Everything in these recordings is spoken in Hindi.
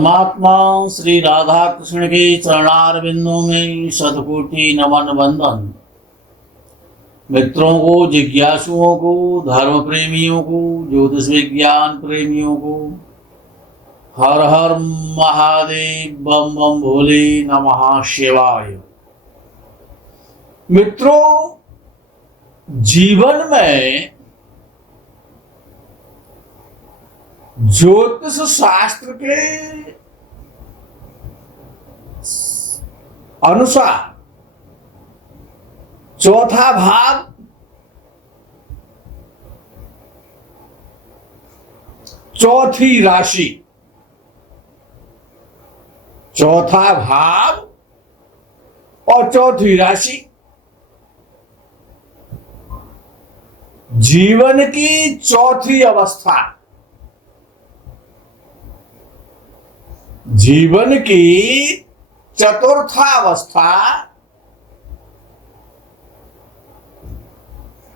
परमात्मा श्री राधा कृष्ण के चरणारविंदों में शतकोटि नमन बंदन। मित्रों को, जिज्ञासुओं को, धर्म प्रेमियों को, ज्योतिष विज्ञान प्रेमियों को हर हर महादेव, बम बम भोले, नमः शिवाय। मित्रों, जीवन में ज्योतिष शास्त्र के अनुसार चौथा भाग चौथी राशि, चौथा भाव और चौथी राशि जीवन की चौथी अवस्था, जीवन की चतुर्थावस्था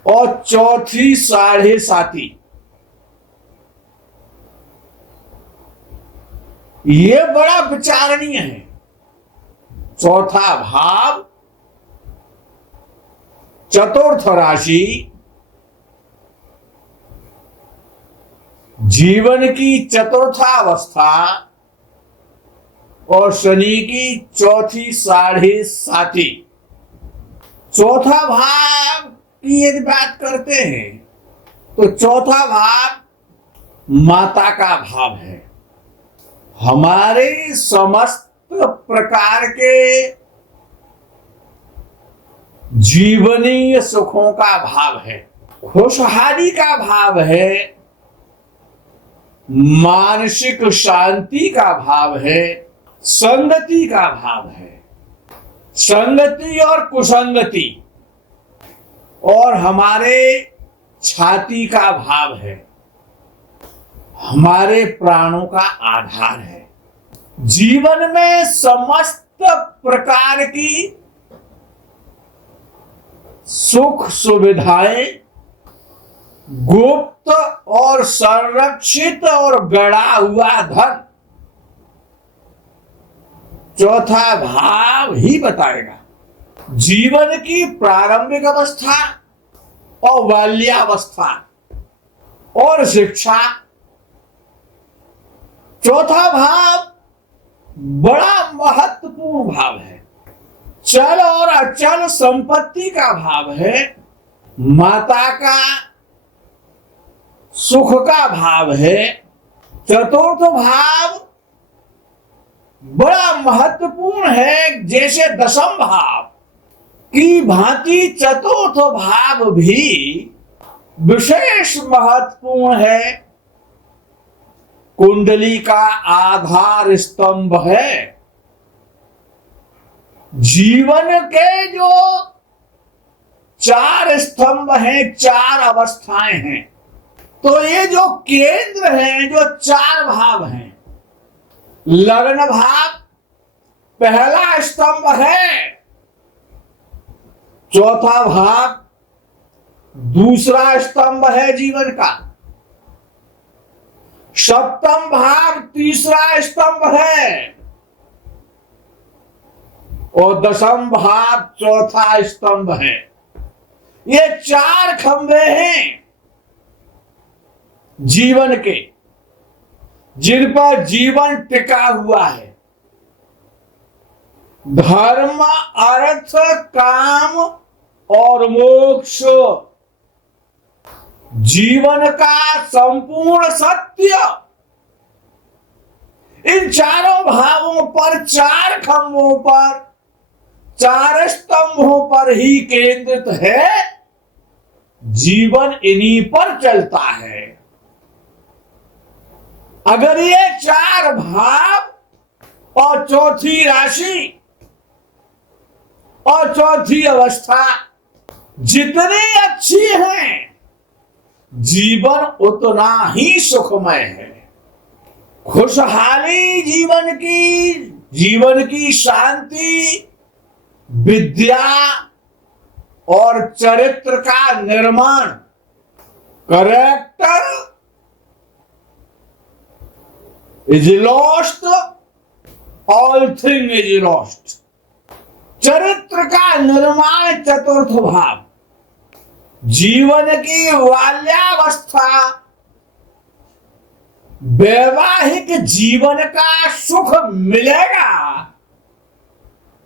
और चौथी साढ़े साती, ये बड़ा विचारणीय है। चौथा भाव, चतुर्थ राशि, जीवन की चतुर्थावस्था और शनि की चौथी साढ़े साती। चौथा भाव की यदि बात करते हैं तो चौथा भाव माता का भाव है। हमारे समस्त प्रकार के जीवनीय सुखों का भाव है, खुशहाली का भाव है, मानसिक शांति का भाव है, संगति का भाव है। संगति और कुसंगति और हमारे छाती का भाव है, हमारे प्राणों का आधार है। जीवन में समस्त प्रकार की सुख सुविधाएं गुप्त और संरक्षित और गड़ा हुआ धन चौथा भाव ही बताएगा। जीवन की प्रारंभिक अवस्था और बाल्यावस्था और शिक्षा, चौथा भाव बड़ा महत्वपूर्ण भाव है। चल और अचल संपत्ति का भाव है, माता का सुख का भाव है। चतुर्थ भाव बड़ा महत्वपूर्ण है, जैसे दशम भाव की भांति चतुर्थ भाव भी विशेष महत्वपूर्ण है। कुंडली का आधार स्तंभ है। जीवन के जो चार स्तंभ हैं, चार अवस्थाएं हैं, तो ये जो केंद्र हैं, जो चार भाव हैं, लग्न भाव पहला स्तंभ है, चौथा भाव दूसरा स्तंभ है जीवन का, सप्तम भाव तीसरा स्तंभ है और दशम भाव चौथा स्तंभ है। ये चार खंभे हैं जीवन के, जिन पर जीवन टिका हुआ है। धर्म, अर्थ, काम और मोक्ष, जीवन का संपूर्ण सत्य इन चारों भावों पर, चार खंभों पर, चार स्तंभों पर ही केंद्रित है। जीवन इन्हीं पर चलता है। अगर ये चार भाव और चौथी राशि और चौथी अवस्था जितनी अच्छी है, जीवन उतना ही सुखमय है। खुशहाली जीवन की शांति, विद्या और चरित्र का निर्माण, character is lost, all thing is lost. चरित्र का निर्माण चतुर्थ भाव, जीवन की बाल्यावस्था वैवाहिक जीवन का सुख मिलेगा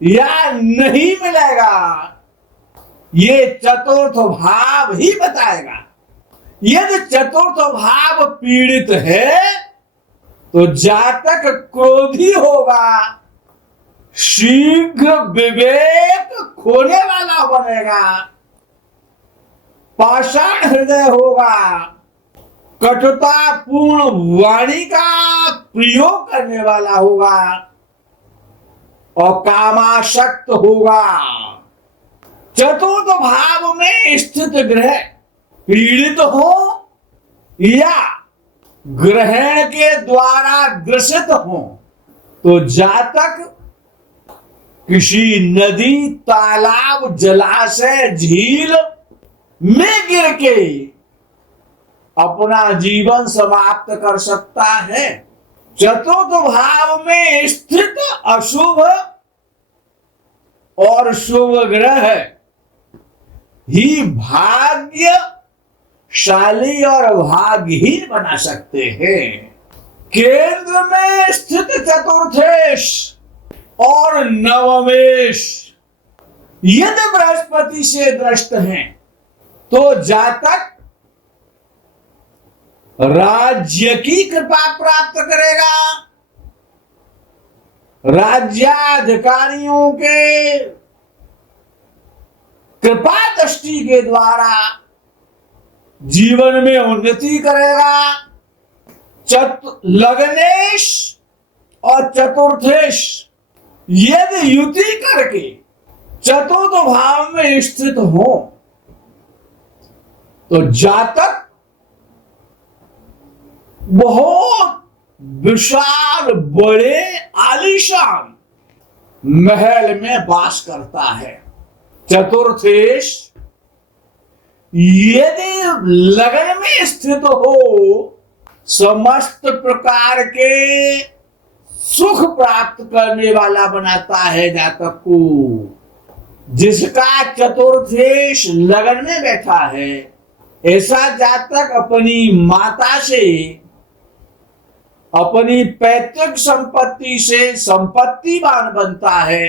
या नहीं मिलेगा, ये चतुर्थ भाव ही बताएगा। यदि चतुर्थ भाव पीड़ित है तो जातक क्रोधी होगा, शीघ्र विवेक खोने वाला बनेगा, पाषाण हृदय होगा, कटुता पूर्ण वाणी का प्रयोग करने वाला होगा और कामासक्त होगा। चतुर्थ भाव में स्थित ग्रह पीड़ित हो या ग्रहण के द्वारा ग्रसित हो तो जातक किसी नदी, तालाब, जलाशय, झील में गिर के अपना जीवन समाप्त कर सकता है। चतुर्थ भाव में स्थित अशुभ और शुभ ग्रह ही भाग्यशाली और भाग्यहीन बना सकते हैं। केंद्र में स्थित चतुर्थेश और नवमेश यदि बृहस्पति से दृष्ट हैं तो जातक राज्य की कृपा प्राप्त करेगा, राज्याधिकारियों के कृपा दृष्टि के द्वारा जीवन में उन्नति करेगा। लग्नेश और चतुर्थेश यदि युति करके चतुर्थ भाव में स्थित हो तो जातक बहुत विशाल बड़े आलीशान महल में वास करता है। चतुर्थेश यदि लगन में स्थित हो समस्त प्रकार के सुख प्राप्त करने वाला बनाता है जातक को। जिसका चतुर्थेश लगन में बैठा है ऐसा जातक अपनी माता से, अपनी पैतृक संपत्ति से संपत्तिवान बनता है,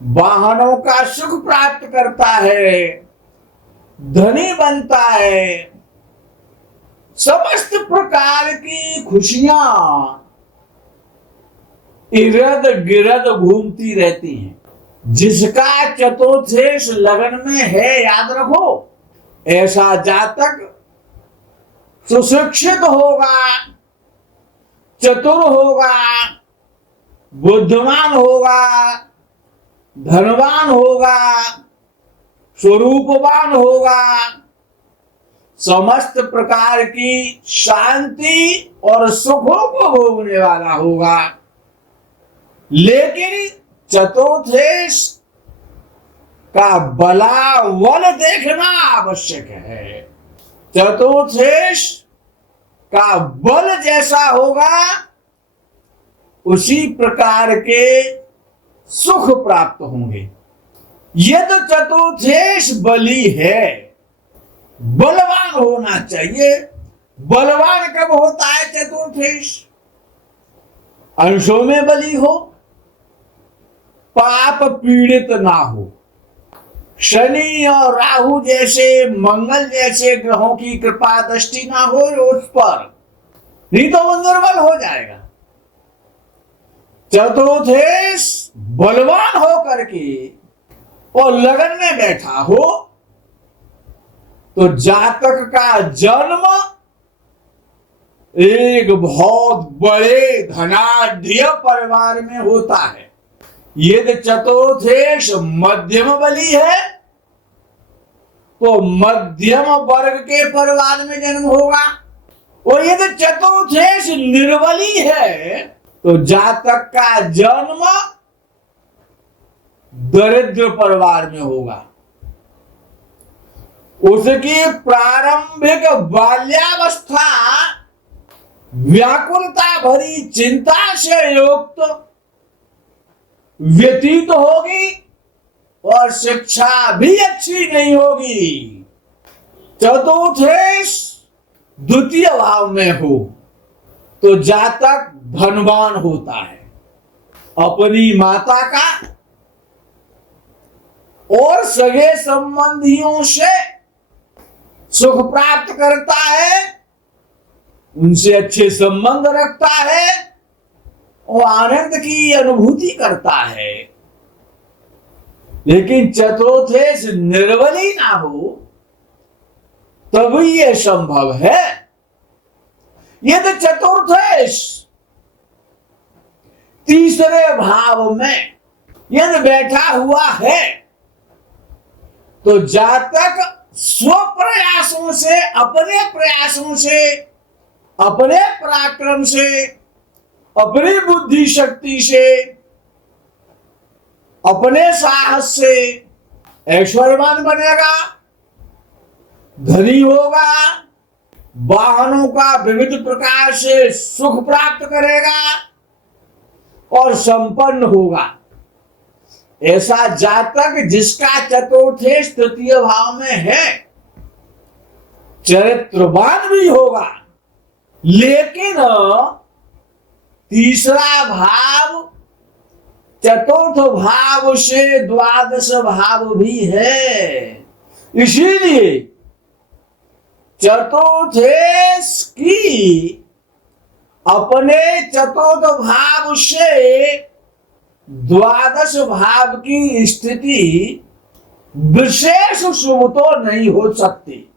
वाहनों का सुख प्राप्त करता है, धनी बनता है, समस्त प्रकार की खुशियां इर्द गिर्द घूमती रहती हैं। जिसका चतुर्थेश लगन में है, याद रखो, ऐसा जातक सुशिक्षित होगा, चतुर होगा, बुद्धिमान होगा, धनवान होगा, स्वरूपवान होगा, समस्त प्रकार की शांति और सुखों को भोगने वाला होगा। लेकिन चतुर्थेश का बलाबल देखना आवश्यक है। चतुर्थेश का बल जैसा होगा उसी प्रकार के सुख प्राप्त होंगे। यदि चतुर्थेश बली है, बलवान होना चाहिए। बलवान कब होता है चतुर्थेश? अंशों में बली हो, पाप पीड़ित ना हो, शनि और राहु जैसे, मंगल जैसे ग्रहों की कृपा दृष्टि ना हो उस पर, नहीं तो वो निर्बल हो जाएगा। चतुर्थेश बलवान हो करके और लगन में बैठा हो तो जातक का जन्म एक बहुत बड़े धनाढ्य परिवार में होता है। यदि चतुर्थेश मध्यम बली है तो मध्यम वर्ग के परिवार में जन्म होगा, और यदि चतुर्थेश निर्बली है तो जातक का जन्म दरिद्र परिवार में होगा। उसकी प्रारंभिक बाल्यावस्था व्याकुलता भरी चिंता से युक्त व्यतीत होगी और शिक्षा भी अच्छी नहीं होगी। चतुर्थेश द्वितीय भाव में हो तो जातक धनवान होता है, अपनी माता का और सगे संबंधियों से सुख प्राप्त करता है, उनसे अच्छे संबंध रखता है और आनंद की अनुभूति करता है। लेकिन चतुर्थेश निर्बली ना हो तभी यह संभव है। यदि चतुर्थेश तीसरे भाव में यदि बैठा हुआ है तो जातक स्व प्रयासों से, अपने प्रयासों से, अपने पराक्रम से, अपनी बुद्धि शक्ति से, अपने साहस से ऐश्वर्यवान बनेगा, धनी होगा, वाहनों का विविध प्रकार से सुख प्राप्त करेगा और संपन्न होगा। ऐसा जातक जिसका चतुर्थेश तृतीय भाव में है चरित्रवान भी होगा, लेकिन तीसरा भाव चतुर्थ भाव से द्वादश भाव भी है। इसीलिए चतुर्थेश की अपने चतुर्थ भाव से द्वादश भाव की स्थिति विशेष शुभ तो नहीं हो सकती।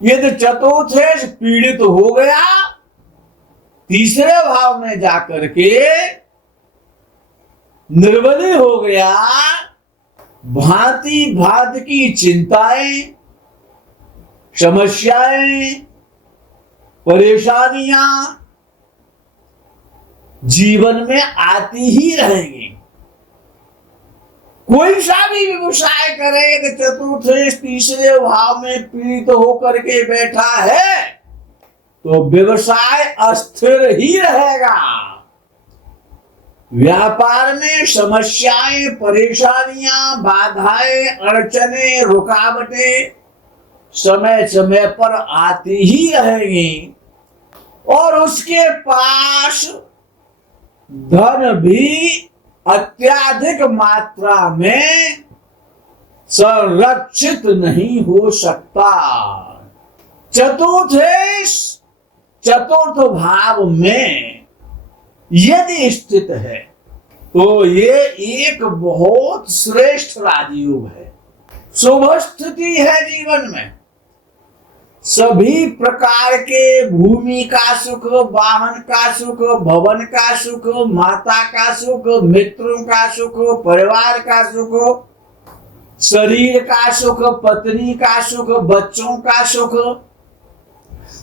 यदि चतुर्थेश पीड़ित हो गया तीसरे भाव में जाकर के निर्बली हो गया, भांति भांति की चिंताएं, समस्याएं, परेशानियां जीवन में आती ही रहेंगी। कोई सा भी व्यवसाय करे कि चतुर्थेश तीसरे भाव में पीड़ित होकर के बैठा है तो व्यवसाय अस्थिर ही रहेगा। व्यापार में समस्याएं, परेशानियां, बाधाएं, अड़चने, रुकावटें समय समय पर आती ही रहेंगी और उसके पास धन भी अत्याधिक मात्रा में संरक्षित नहीं हो सकता। चतुर्थेश चतुर्थ भाव में यदि स्थित है तो ये एक बहुत श्रेष्ठ राजयोग है, शुभ स्थिति है। जीवन में सभी प्रकार के भूमि का सुख, वाहन का सुख, भवन का सुख, माता का सुख, मित्रों का सुख, परिवार का सुख, शरीर का सुख, पत्नी का सुख, बच्चों का सुख,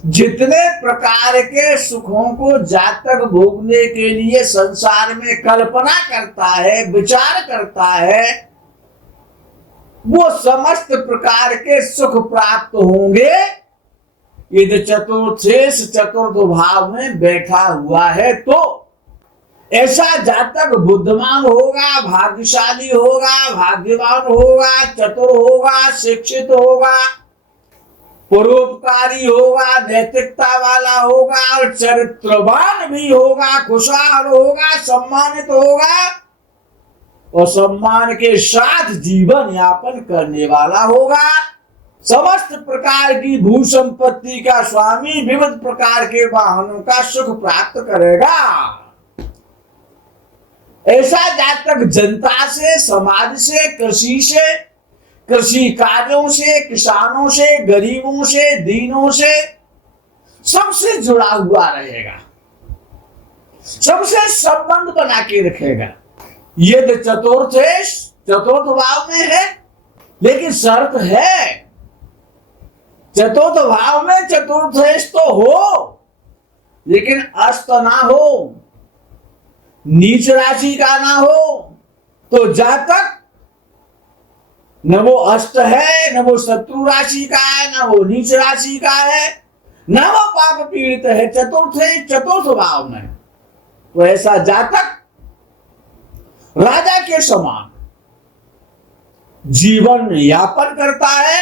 जितने प्रकार के सुखों को जातक भोगने के लिए संसार में कल्पना करता है, विचार करता है, वो समस्त प्रकार के सुख प्राप्त होंगे यदि चतुर्थेश चतुर्थ भाव में बैठा हुआ है। तो ऐसा जातक बुद्धिमान होगा, भाग्यशाली होगा, भाग्यवान होगा, चतुर होगा, शिक्षित होगा, परोपकारी होगा, नैतिकता वाला होगा और चरित्रवान भी होगा, खुशहाल होगा, सम्मानित होगा और सम्मान के साथ जीवन यापन करने वाला होगा। समस्त प्रकार की भू संपत्ति का स्वामी, विविध प्रकार के वाहनों का सुख प्राप्त करेगा। ऐसा जातक जनता से, समाज से, कृषि से, कृषि कार्यों से, किसानों से, गरीबों से, दीनों से सबसे जुड़ा हुआ रहेगा, सबसे संबंध बना के रखेगा। यदि चतुर्थेश चतुर्थ भाव में है, लेकिन शर्त है चतुर्थ भाव में चतुर्थेश तो हो लेकिन अस्त ना हो, नीच राशि का ना हो। तो जातक न वो अस्त है, न वो शत्रु राशि का है, न वो नीच राशि का है, न वो पाप पीड़ित है चतुर्थ भाव में, तो ऐसा जातक राजा के समान जीवन यापन करता है।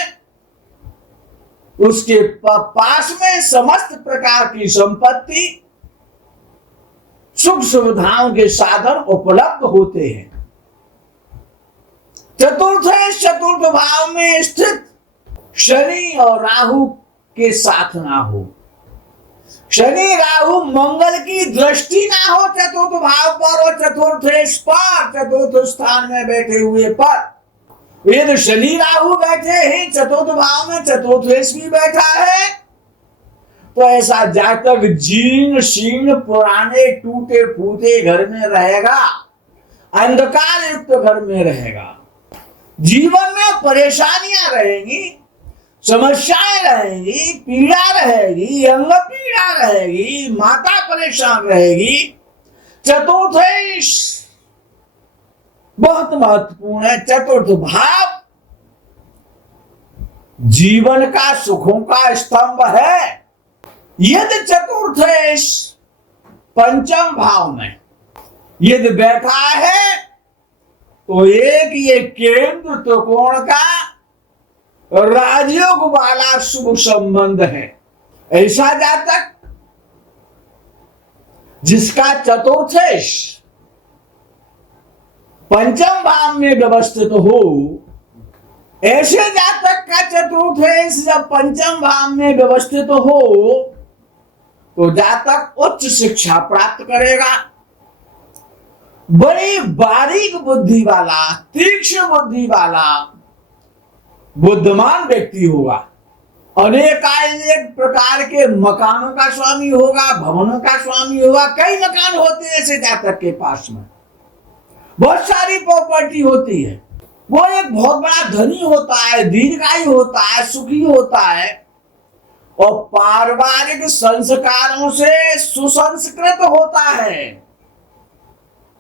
उसके पास में समस्त प्रकार की संपत्ति, सुख सुविधाओं के साधन उपलब्ध होते हैं। चतुर्थ भाव में स्थित शनि और राहु के साथ ना हो, शनि राहु मंगल की दृष्टि ना हो चतुर्थ भाव पर और चतुर्थ स्थान में बैठे हुए पर। यदि शनि राहु बैठे हैं चतुर्थ भाव में, चतुर्थ भी बैठा है, तो ऐसा जातक जीर्ण शीर्ण पुराने टूटे फूटे घर में रहेगा, अंधकार युक्त घर में रहेगा। जीवन में परेशानियां रहेंगी, समस्याएं रहेंगी, पीड़ा रहेगी, अंग पीड़ा रहेगी, माता परेशान रहेगी। चतुर्थ बहुत महत्वपूर्ण है। चतुर्थ भाव जीवन का सुखों का स्तंभ है। यदि चतुर्थ पंचम भाव में यदि बैठा है तो एक ये केंद्र त्रिकोण का राजयोग वाला शुभ संबंध है। ऐसा जातक जिसका चतुर्थ पंचम भाव में व्यवस्थित हो, ऐसे जातक का चतुर्थ जब पंचम भाव में व्यवस्थित हो तो जातक उच्च शिक्षा प्राप्त करेगा, बड़ी बारीक बुद्धि वाला, तीक्ष्ण बुद्धि वाला बुद्धिमान व्यक्ति होगा, अनेक प्रकार के मकानों का स्वामी होगा, भवनों का स्वामी होगा। कई मकान होते हैं ऐसे जातक के पास में, बहुत सारी प्रॉपर्टी होती है। वो एक बहुत बड़ा धनी होता है, दीर्घायु होता है, सुखी होता है और पारिवारिक संस्कारों से सुसंस्कृत होता है,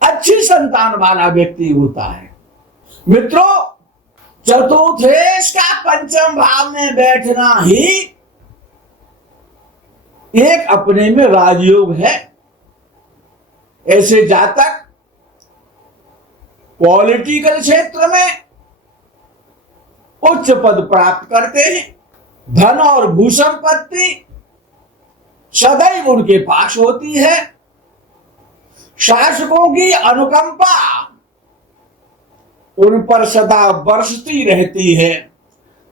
अच्छी संतान वाला व्यक्ति होता है। मित्रों, चतुर्थ का पंचम भाव में बैठना ही एक अपने में राजयोग है। ऐसे जातक पॉलिटिकल क्षेत्र में उच्च पद प्राप्त करते हैं, धन और भू संपत्ति सदैव उनके पास होती है, शासकों की अनुकंपा उन पर सदा बरसती रहती है।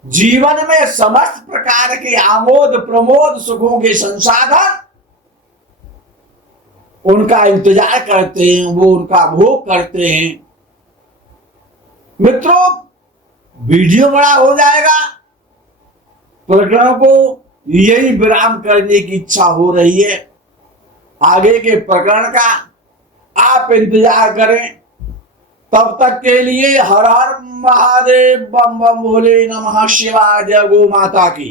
जीवन में समस्त प्रकार के आमोद प्रमोद सुखों के संसाधन उनका इंतजार करते हैं, वो उनका भोग करते हैं। मित्रों, वीडियो बड़ा हो जाएगा, प्रकरण को यही विराम करने की इच्छा हो रही है। आगे के प्रकरण का आप इंतजार करें। तब तक के लिए हर हर महादेव, बम बम भोले, नमः शिवाय, जय गौ माता की।